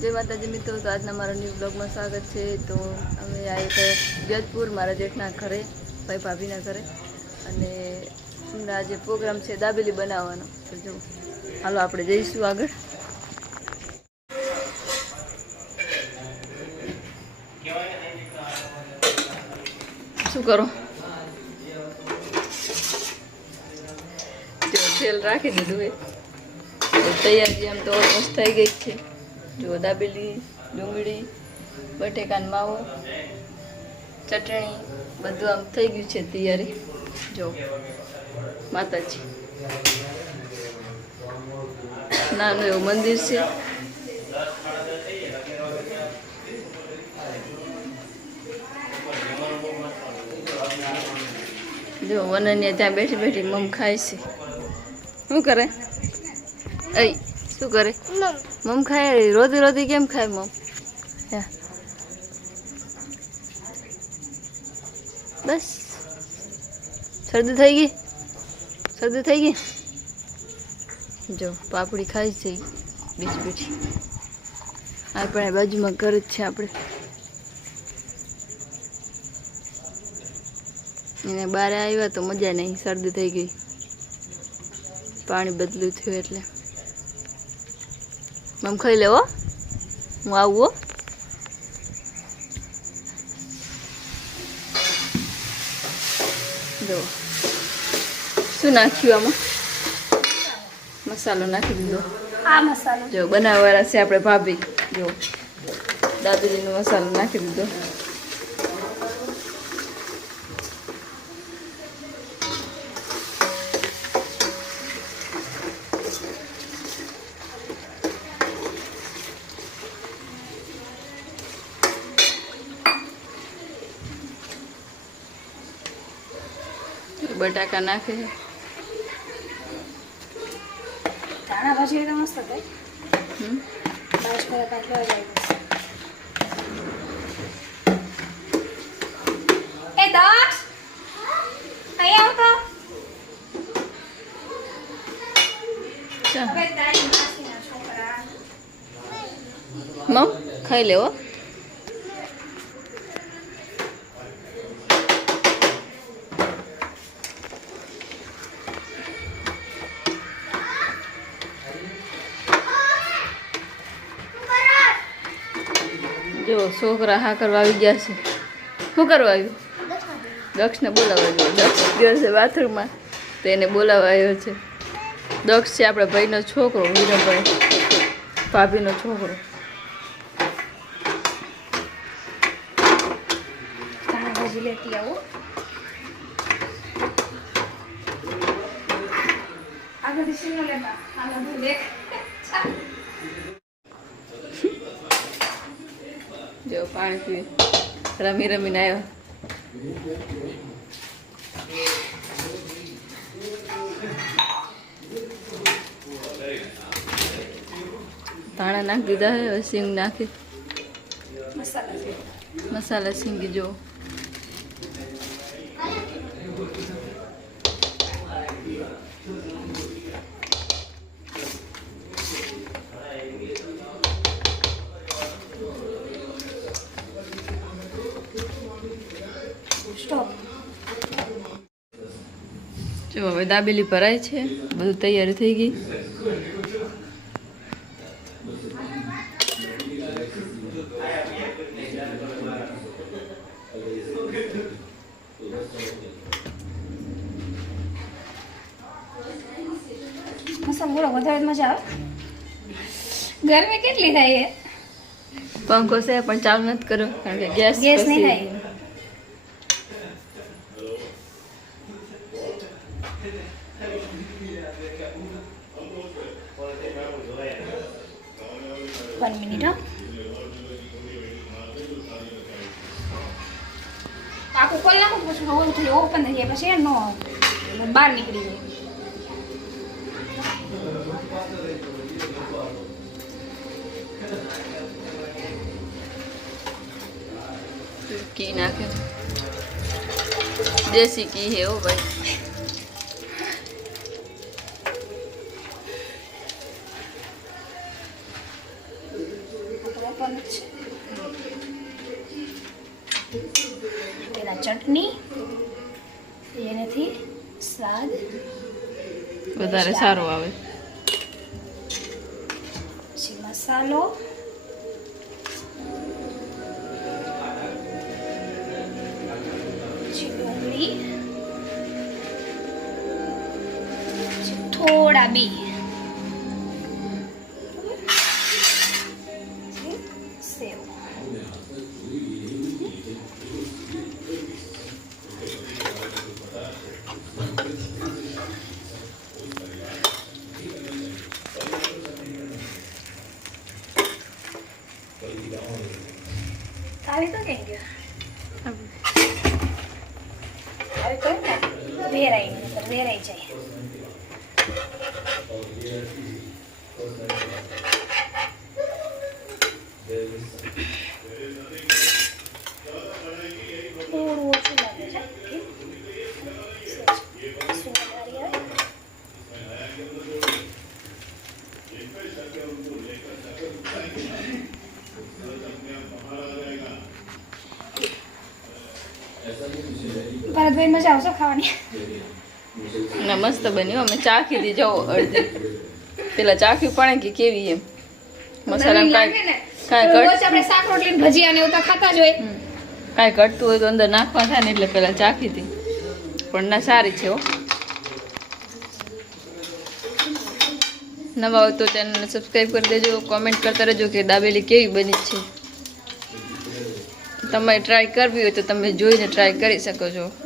જય માતાજી મિત્રો, તો આજના મારા ન્યૂ બ્લોગમાં સ્વાગત છે. તો અમે આવી એક જજપુર મારા જેઠના ઘરે, ભાઈ ભાભીના ઘરે. અને આજે પ્રોગ્રામ છે દાબેલી બનાવવાનો. તો જો, હાલો આપણે જઈશું આગળ. શું કરો? તેલ રાખી દીધું એ. તૈયારી આમ તો ઓલમોસ્ટ થઈ ગઈ છે. જો દાબેલી ડુંગળી, બટેકાનો માવો, ચટણી, બધું આમ થઈ ગયું છે તૈયારી. જો, માતાજી. નાનું એવું મંદિર છે. જો, વનન્યા ત્યાં બેઠી બેઠી મમ ખાય છે. શું કરે? અય શું કરે? મમ. ખાય? રોધી રોધી કેમ ખાય મમ. બસ. શરદી થઈ ગઈ? શરદી થઈ ગઈ? જો પાપડી ખાઈ છે બેઠી આપણે બાજુમાં ઘર જ છે આપણે. એને બહાર આવ્યા તો મજા નહીં શરદી થઈ ગઈ. પાણી બદલું થયું એટલે. મમ ખાઈ લેવો હું આવું. જો શું નાખ્યું આમાં મસાલો નાખી દીધો આ મસાલો જો બનાવવાળા છે આપણે ભાભી જો દાદુજીનો મસાલો નાખી દીધો બટાકા નાખે. ધાણા ભાજી તો મસ્ત થાય. એ દક્ષ! અહીં આવતો મમ ખાઈ લેવો. જો છોકરા હા કરવા આવી ગયા છે. શું કરવા આવ્યું? દક્ષને બોલાવવા આવ્યો. દક્ષ ગયો છે બાથરૂમમાં. તો એને બોલાવવા આવ્યો છે. દક્ષ છે આપણા ભાઈનો છોકરો, વીરમભાઈ. ભાભીનો છોકરો. લેતી આવો. આગળ જો પાણી પી રમી રમીને આવ્યો ધાણા નાખી દીધા સિંગ નાખી. મસાલા સિંગી જો. જો હવે દાબેલી ભરાય છે. બધું તૈયારી થઈ ગઈ. મસાલો વધારે મજા આવે. ગરમી કેટલી થાય પંખો છે પણ ચાલુ નથી કર્યો કારણ કે ગેસ ગેસ નહીં થાય. વન મિનિટ હા આખું ખોલી નાખું પછી ઓલું થઈ ઓપન થઈ જાય પછી નો બહાર નીકળી જાય. ઘી નાખે. દેશી ઘી હે હો ભાઈ. આપવાનું છે. પેલા ચટણી એનાથી સ્વાદ વધારે સારો આવે. પછી મસાલો. પછી ડુંગળી. પછી થોડા બી. આવી તો કઈ ગયો આવી તો વેરાઈ વેરાઈ જાય થોડું ઓછું લાગે છે. ભરતભાઈ મજા આવશે ખાવાની. ના મસ્ત બન્યું. અમે ચાખી હતી જવો અડધી. પેલા ચાખ્યું પણ કે કેવી એમ. મસાલા કાંઈ કાંઈ ઘટ આપણે શાક રોટલી ભજીયા ને એવું ખાતા જ હોય. કાંઈ ઘટતું હોય તો અંદર નાખવા થાય ને એટલે પેલા ચાખી હતી પણ ના સારી છે હો. નવા હોય તો ચેનલને સબસ્ક્રાઈબ કરી દેજો કોમેન્ટ કરતા રહેજો કે દાબેલી કેવી બની છે. તમે ટ્રાય કરવી હોય તો તમે જોઈને ટ્રાય કરી શકો છો.